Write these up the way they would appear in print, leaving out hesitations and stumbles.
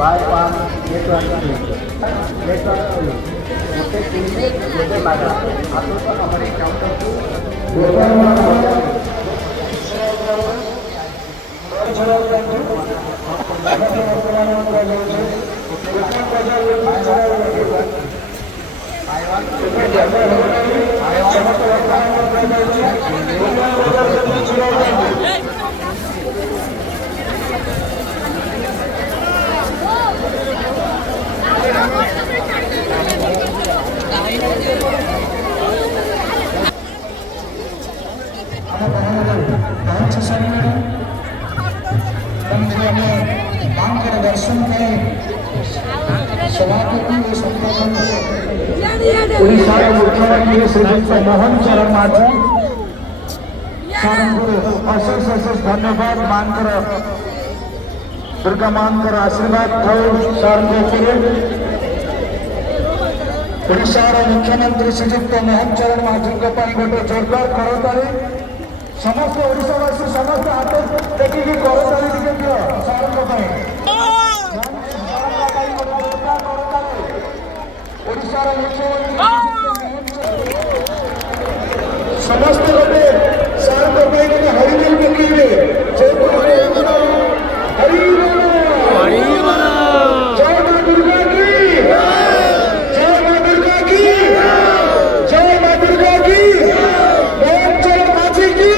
by one get one get one okay किनसे गेटे लगा आतो तो हमारे काउंटर को दर्शन में सभापति उड़ीसा मुख्यमंत्री श्रीयुक्त मोहन चरण माझी अशेष अशेष धन्यवाद मानकर दुर्गा मानकर आशीर्वाद थाउ सर उड़ीसा मुख्यमंत्री श्रीयुक्त मोहन चरण माझी गोटे जोरदार करताली समस्त ओडावासी समस्त हाथ देखिए करताली दियो सर ओडिशार मुख्यमंत्री समस्त लोके सार को हरिबोल पकेबे जय मां दुर्गा की जय मां दुर्गा की जय मां दुर्गा की ओम चरण माझी की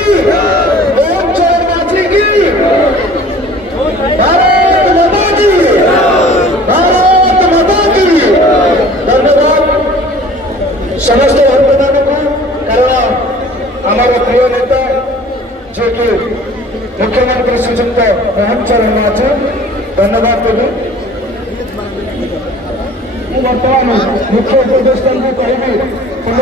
ओम चरण माझी की भारत माता की भारत माता की धन्यवाद समस्त भक्तदान को कारण हमारा प्रिय नेता जो कि मुख्यमंत्री श्रीयुक्त मोहन चरण माझी धन्यवाद देवी बर्तमान मुख्य उपदेष्टा को कहि फूल